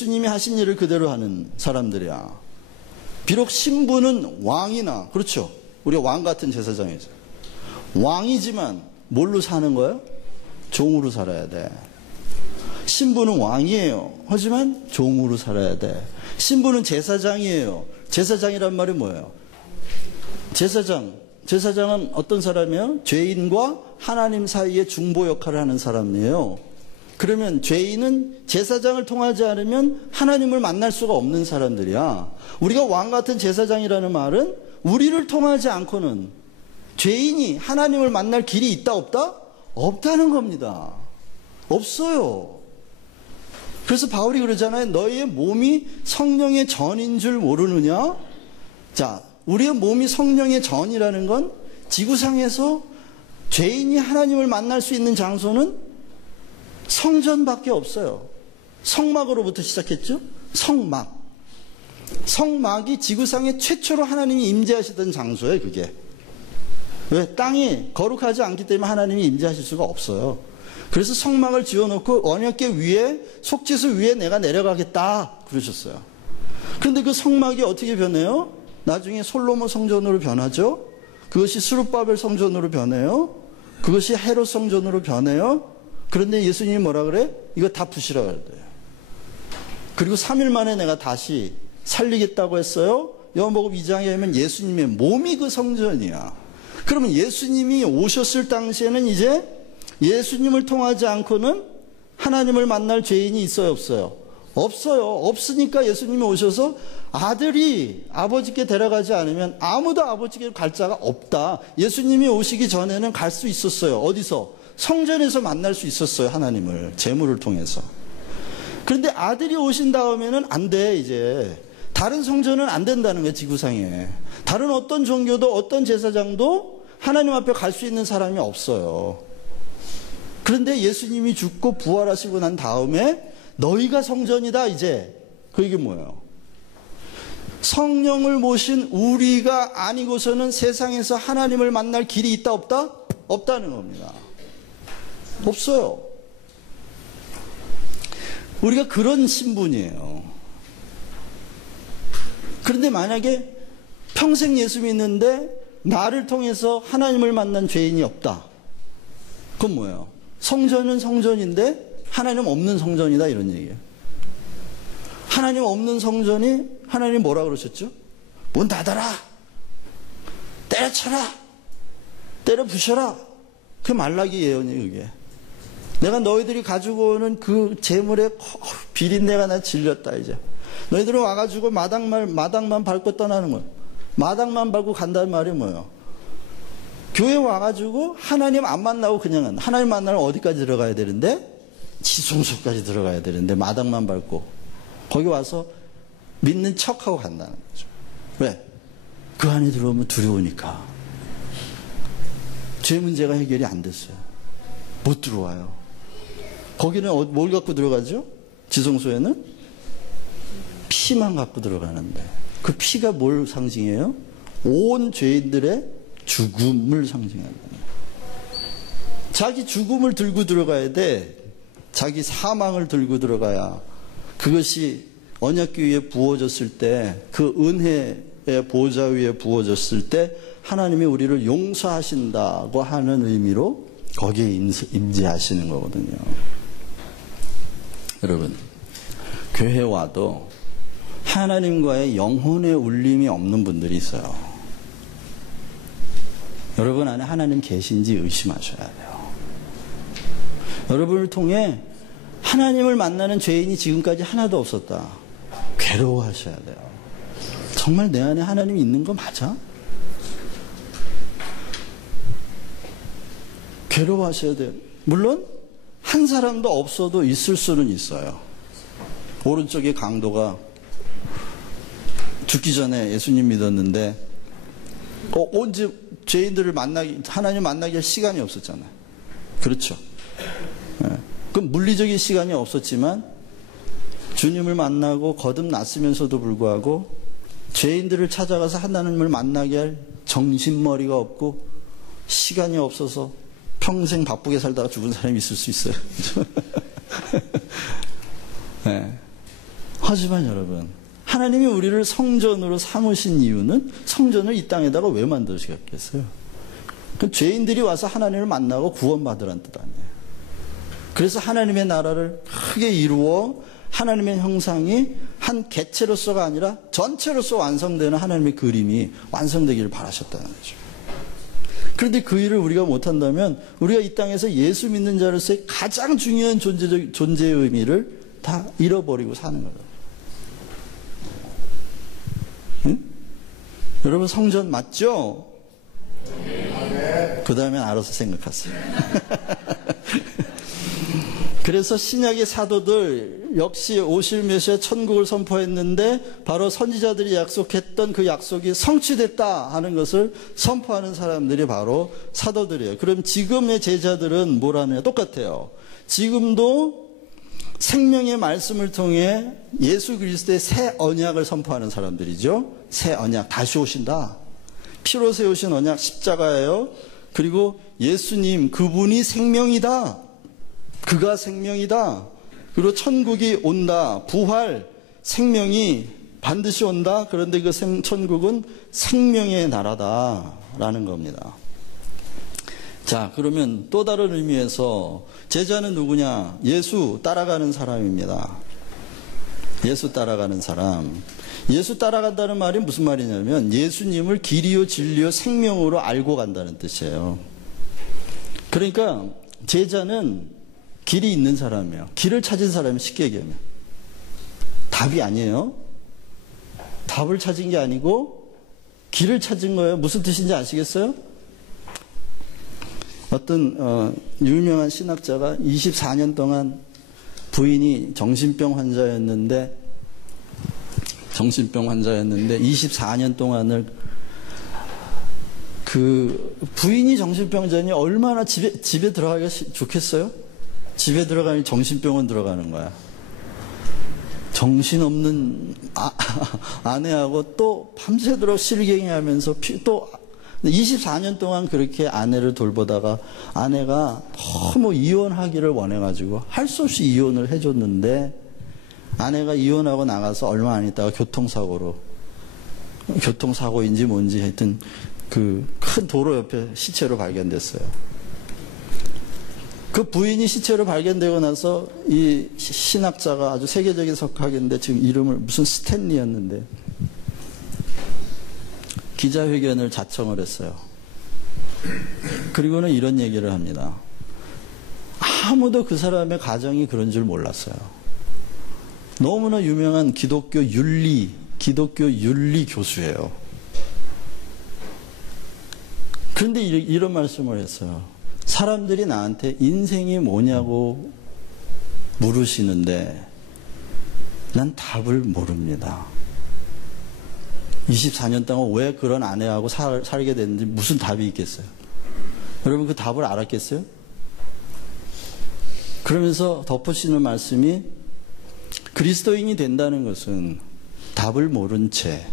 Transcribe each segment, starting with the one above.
예수님이 하신 일을 그대로 하는 사람들이야. 비록 신부는 왕이나, 그렇죠, 우리가 왕 같은 제사장이죠. 왕이지만 뭘로 사는 거예요? 종으로 살아야 돼. 신부는 왕이에요. 하지만 종으로 살아야 돼. 신부는 제사장이에요. 제사장이란 말이 뭐예요? 제사장은 어떤 사람이에요? 죄인과 하나님 사이의 중보 역할을 하는 사람이에요. 그러면 죄인은 제사장을 통하지 않으면 하나님을 만날 수가 없는 사람들이야. 우리가 왕 같은 제사장이라는 말은 우리를 통하지 않고는 죄인이 하나님을 만날 길이 있다 없다? 없다는 겁니다. 없어요. 그래서 바울이 그러잖아요. 너희의 몸이 성령의 전인 줄 모르느냐? 자, 우리의 몸이 성령의 전이라는 건 지구상에서 죄인이 하나님을 만날 수 있는 장소는 성전밖에 없어요. 성막으로부터 시작했죠? 성막. 성막이 지구상에 최초로 하나님이 임재하시던 장소예요, 그게. 왜? 땅이 거룩하지 않기 때문에 하나님이 임재하실 수가 없어요. 그래서 성막을 지어놓고 언약궤 위에, 속죄소 위에 내가 내려가겠다 그러셨어요. 그런데 그 성막이 어떻게 변해요? 나중에 솔로몬 성전으로 변하죠. 그것이 스룹바벨 성전으로 변해요. 그것이 헤롯 성전으로 변해요. 그런데 예수님이 뭐라 그래? 이거 다 부시라 그래요. 그리고 3일 만에 내가 다시 살리겠다고 했어요. 요한복음 2장에 하면 예수님의 몸이 그 성전이야. 그러면 예수님이 오셨을 당시에는 이제 예수님을 통하지 않고는 하나님을 만날 죄인이 있어요, 없어요? 없어요. 없으니까 예수님이 오셔서 아들이 아버지께 데려가지 않으면 아무도 아버지께 갈 자가 없다. 예수님이 오시기 전에는 갈 수 있었어요. 어디서? 성전에서 만날 수 있었어요, 하나님을. 제물을 통해서. 그런데 아들이 오신 다음에는 안 돼, 이제. 다른 성전은 안 된다는 거예요, 지구상에. 다른 어떤 종교도 어떤 제사장도 하나님 앞에 갈 수 있는 사람이 없어요. 그런데 예수님이 죽고 부활하시고 난 다음에 너희가 성전이다, 이제. 그 얘기 뭐예요? 성령을 모신 우리가 아니고서는 세상에서 하나님을 만날 길이 있다 없다? 없다는 겁니다. 없어요. 우리가 그런 신분이에요. 그런데 만약에 평생 예수 믿는데 나를 통해서 하나님을 만난 죄인이 없다. 그건 뭐예요? 성전은 성전인데 하나님 없는 성전이다, 이런 얘기예요. 하나님 없는 성전이, 하나님 뭐라 그러셨죠? 문 닫아라, 때려쳐라, 때려 부셔라. 그게 말라기 예언이에요, 그게. 내가 너희들이 가지고 오는 그 재물에 비린내가 나 질렸다, 이제. 너희들은 와가지고 마당만 밟고 떠나는 거예요. 마당만 밟고 간다는 말이 뭐예요? 교회 와가지고 하나님 안 만나고 그냥, 하나님 만나면 어디까지 들어가야 되는데? 지성소까지 들어가야 되는데 마당만 밟고 거기 와서 믿는 척하고 간다는 거죠. 왜? 그 안에 들어오면 두려우니까. 죄 문제가 해결이 안 됐어요. 못 들어와요. 거기는 뭘 갖고 들어가죠? 지성소에는? 피만 갖고 들어가는데 그 피가 뭘 상징해요? 온 죄인들의 죽음을 상징한다. 자기 죽음을 들고 들어가야 돼. 자기 사망을 들고 들어가야 그것이 언약궤 위에 부어졌을 때, 그 은혜의 보좌 위에 부어졌을 때 하나님이 우리를 용서하신다고 하는 의미로 거기에 임재하시는 거거든요. 여러분, 교회 와도 하나님과의 영혼의 울림이 없는 분들이 있어요. 여러분 안에 하나님 계신지 의심하셔야 돼요. 여러분을 통해 하나님을 만나는 죄인이 지금까지 하나도 없었다. 괴로워하셔야 돼요. 정말 내 안에 하나님이 있는 거 맞아? 괴로워하셔야 돼요. 물론 한 사람도 없어도 있을 수는 있어요. 오른쪽에 강도가 죽기 전에 예수님 믿었는데 언제 죄인들을 하나님 만나기 할 시간이 없었잖아요. 그렇죠. 그럼 물리적인 시간이 없었지만 주님을 만나고 거듭났으면서도 불구하고 죄인들을 찾아가서 하나님을 만나게 할 정신머리가 없고 시간이 없어서 평생 바쁘게 살다가 죽은 사람이 있을 수 있어요. 네. 하지만 여러분, 하나님이 우리를 성전으로 삼으신 이유는 성전을 이 땅에다가 왜 만드셨겠어요? 그 죄인들이 와서 하나님을 만나고 구원받으라는 뜻 아니에요. 그래서 하나님의 나라를 크게 이루어 하나님의 형상이 한 개체로서가 아니라 전체로서 완성되는 하나님의 그림이 완성되기를 바라셨다는 거죠. 그런데 그 일을 우리가 못한다면 우리가 이 땅에서 예수 믿는 자로서의 가장 중요한 존재의 의미를 다 잃어버리고 사는 거예요. 응? 여러분 성전 맞죠? 그 다음엔 알아서 생각하세요. 그래서 신약의 사도들 역시 오실 메시아 천국을 선포했는데 바로 선지자들이 약속했던 그 약속이 성취됐다 하는 것을 선포하는 사람들이 바로 사도들이에요. 그럼 지금의 제자들은 뭘 하느냐? 똑같아요. 지금도 생명의 말씀을 통해 예수 그리스도의 새 언약을 선포하는 사람들이죠. 새 언약, 다시 오신다. 피로 세우신 언약 십자가예요. 그리고 예수님 그분이 생명이다. 그가 생명이다. 그리고 천국이 온다. 부활, 생명이 반드시 온다. 그런데 그 천국은 생명의 나라다라는 겁니다. 자, 그러면 또 다른 의미에서 제자는 누구냐? 예수 따라가는 사람입니다. 예수 따라가는 사람. 예수 따라간다는 말이 무슨 말이냐면 예수님을 길이요 진리요 생명으로 알고 간다는 뜻이에요. 그러니까 제자는 길이 있는 사람이에요. 길을 찾은 사람이 쉽게 얘기하면 답이 아니에요. 답을 찾은 게 아니고 길을 찾은 거예요. 무슨 뜻인지 아시겠어요? 어떤 유명한 신학자가 24년 동안 부인이 정신병 환자였는데 24년 동안을 그 부인이 정신병자니 얼마나 집에 들어가기가 좋겠어요? 집에 들어가니 정신병원 들어가는 거야. 정신없는 아내하고 또 밤새도록 실갱이하면서 또 24년 동안 그렇게 아내를 돌보다가 아내가 너무 이혼하기를 원해가지고 할 수 없이 이혼을 해줬는데 아내가 이혼하고 나가서 얼마 안 있다가 교통사고인지 뭔지 하여튼 그 큰 도로 옆에 시체로 발견됐어요. 그 부인이 시체로 발견되고 나서 이 신학자가 아주 세계적인 석학인데 지금 이름을 무슨 스탠리였는데 기자회견을 자청을 했어요. 그리고는 이런 얘기를 합니다. 아무도 그 사람의 가정이 그런 줄 몰랐어요. 너무나 유명한 기독교 윤리 교수예요. 그런데 이런 말씀을 했어요. 사람들이 나한테 인생이 뭐냐고 물으시는데 난 답을 모릅니다. 24년 동안 왜 그런 아내하고 살게 됐는지 무슨 답이 있겠어요? 여러분 그 답을 알았겠어요? 그러면서 덧붙이는 말씀이 그리스도인이 된다는 것은 답을 모른 채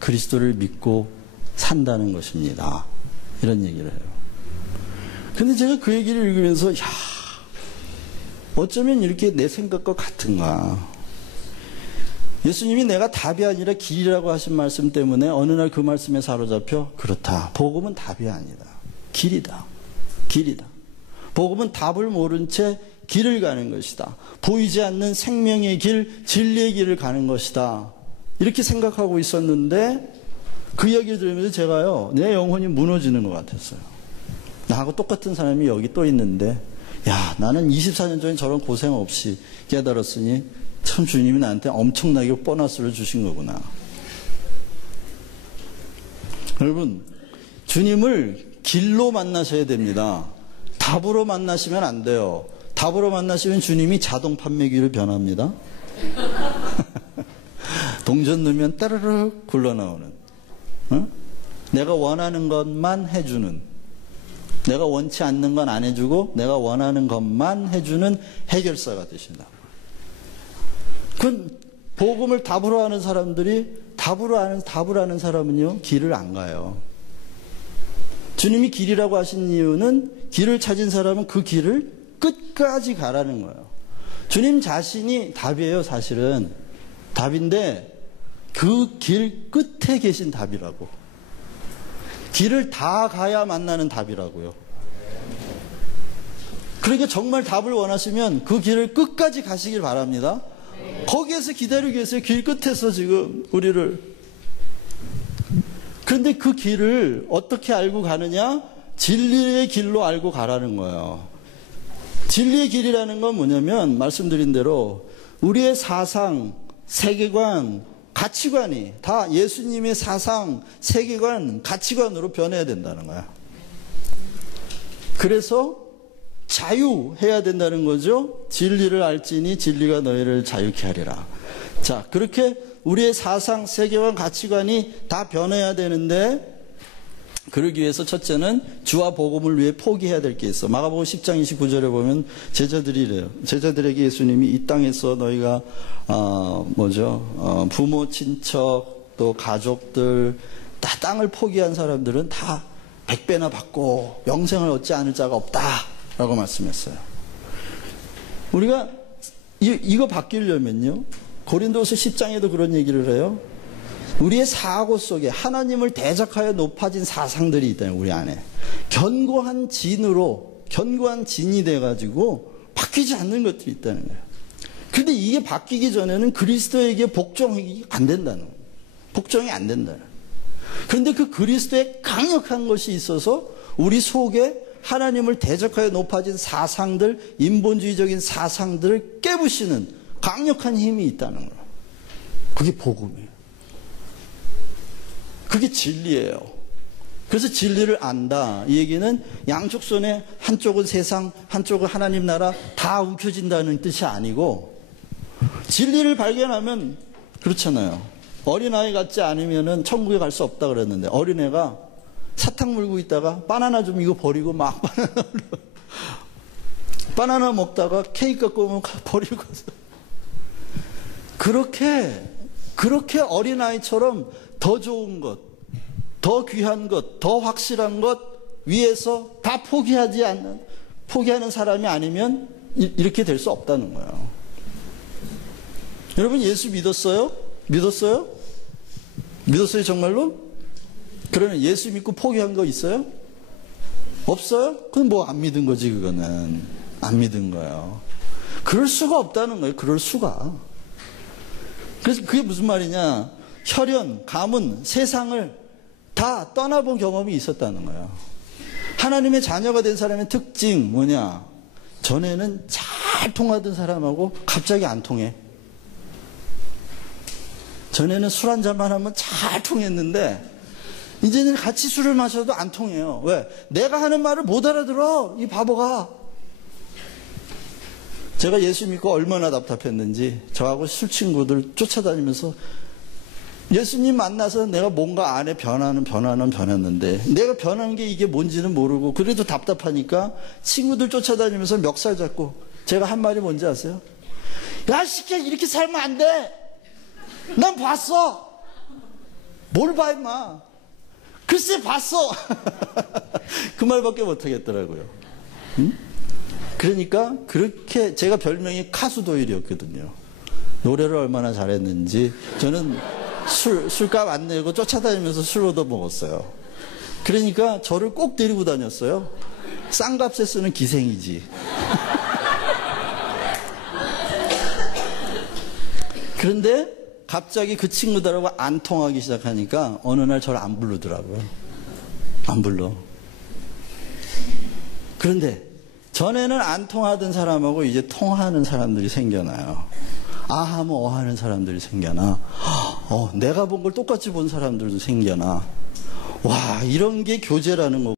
그리스도를 믿고 산다는 것입니다. 이런 얘기를 해요. 근데 제가 그 얘기를 읽으면서 어쩌면 이렇게 내 생각과 같은가. 예수님이 내가 답이 아니라 길이라고 하신 말씀 때문에 어느 날 그 말씀에 사로잡혀 그렇다. 복음은 답이 아니다. 길이다. 복음은 답을 모른 채 길을 가는 것이다. 보이지 않는 생명의 길, 진리의 길을 가는 것이다. 이렇게 생각하고 있었는데 그 이야기를 들으면서 제가요, 내 영혼이 무너지는 것 같았어요. 나하고 똑같은 사람이 여기 또 있는데 나는 24년 전에 저런 고생 없이 깨달았으니 참 주님이 나한테 엄청나게 보너스를 주신 거구나. 여러분, 주님을 길로 만나셔야 됩니다. 답으로 만나시면 안 돼요. 답으로 만나시면 주님이 자동 판매기로 변합니다. 동전 넣으면 따르륵 굴러나오는, 내가 원하는 것만 해주는, 내가 원치 않는 건 안 해주고 내가 원하는 것만 해주는 해결사가 되신다. 그 복음을 답으로 하는 사람들이 답을 하는 사람은요 길을 안 가요. 주님이 길이라고 하신 이유는 길을 찾은 사람은 그 길을 끝까지 가라는 거예요. 주님 자신이 답이에요, 사실은. 답인데 그 길 끝에 계신 답이라고. 길을 다 가야 만나는 답이라고요. 그러니까 정말 답을 원하시면 그 길을 끝까지 가시길 바랍니다. 거기에서 기다리고 계세요. 길 끝에서 지금 우리를. 그런데 그 길을 어떻게 알고 가느냐? 진리의 길로 알고 가라는 거예요. 진리의 길이라는 건 뭐냐면 말씀드린 대로 우리의 사상, 세계관, 가치관이 다 예수님의 사상, 세계관, 가치관으로 변해야 된다는 거야. 그래서 자유해야 된다는 거죠. 진리를 알지니 진리가 너희를 자유케 하리라. 자, 그렇게 우리의 사상, 세계관, 가치관이 다 변해야 되는데 그러기 위해서 첫째는 주와 복음을 위해 포기해야 될 게 있어. 마가복음 10장 29절에 보면 제자들이래요. 제자들에게 예수님이 이 땅에서 너희가 부모, 친척, 또 가족들 다 땅을 포기한 사람들은 다 100배나 받고 영생을 얻지 않을 자가 없다라고 말씀했어요. 우리가 이거 바뀌려면요. 고린도서 10장에도 그런 얘기를 해요. 우리의 사고 속에 하나님을 대적하여 높아진 사상들이 있다는 우리 안에. 견고한 진이 돼가지고 바뀌지 않는 것들이 있다는 거예요. 그런데 이게 바뀌기 전에는 그리스도에게 복종이 안 된다는 거예요. 복종이 안 된다는 거예요. 그런데 그 그리스도의 강력한 것이 있어서 우리 속에 하나님을 대적하여 높아진 사상들, 인본주의적인 사상들을 깨부시는 강력한 힘이 있다는 거예요. 그게 복음이에요. 그게 진리예요. 그래서 진리를 안다. 이 얘기는 양쪽 손에 한쪽은 세상, 한쪽은 하나님 나라 다 움켜진다는 뜻이 아니고 진리를 발견하면 그렇잖아요. 어린아이 같지 않으면 천국에 갈 수 없다 그랬는데 어린애가 사탕 물고 있다가 바나나 좀 이거 버리고 막 바나나 먹다가 케이크 갖고 오면 버리고 그렇게 어린아이처럼 더 좋은 것, 더 귀한 것, 더 확실한 것 위해서 다 포기하는 사람이 아니면 이렇게 될 수 없다는 거예요. 여러분 예수 믿었어요? 믿었어요? 믿었어요 정말로? 그러면 예수 믿고 포기한 거 있어요? 없어요? 그건 뭐 안 믿은 거지 그거는. 안 믿은 거예요. 그럴 수가 없다는 거예요. 그럴 수가. 그래서 그게 무슨 말이냐? 혈연, 가문, 세상을 다 떠나본 경험이 있었다는 거예요. 하나님의 자녀가 된 사람의 특징 뭐냐? 전에는 잘 통하던 사람하고 갑자기 안 통해. 전에는 술 한 잔만 하면 잘 통했는데 이제는 같이 술을 마셔도 안 통해요. 왜? 내가 하는 말을 못 알아들어. 이 바보가. 제가 예수 믿고 얼마나 답답했는지 저하고 술 친구들 쫓아다니면서 예수님 만나서 내가 뭔가 안에 변했는데 내가 변한 게 이게 뭔지는 모르고 그래도 답답하니까 친구들 쫓아다니면서 멱살 잡고 제가 한 말이 뭔지 아세요? 야, 새끼야, 이렇게 살면 안 돼. 난 봤어. 뭘 봐, 임마. 글쎄, 봤어. 그 말밖에 못하겠더라고요. 응? 그러니까 그렇게 제가 별명이 카수도일이었거든요. 노래를 얼마나 잘했는지 저는 술값 안 내고 쫓아다니면서 술 얻어 먹었어요. 그러니까 저를 꼭 데리고 다녔어요. 싼 값에 쓰는 기생이지. 그런데 갑자기 그 친구들하고 안 통하기 시작하니까 어느 날 저를 안 부르더라고요. 안 불러. 그런데 전에는 안 통하던 사람하고 이제 통하는 사람들이 생겨나요. 아 하면 어 하는 사람들이 생겨나. 내가 본 걸 똑같이 본 사람들도 생겨나. 와, 이런 게 교제라는 거고.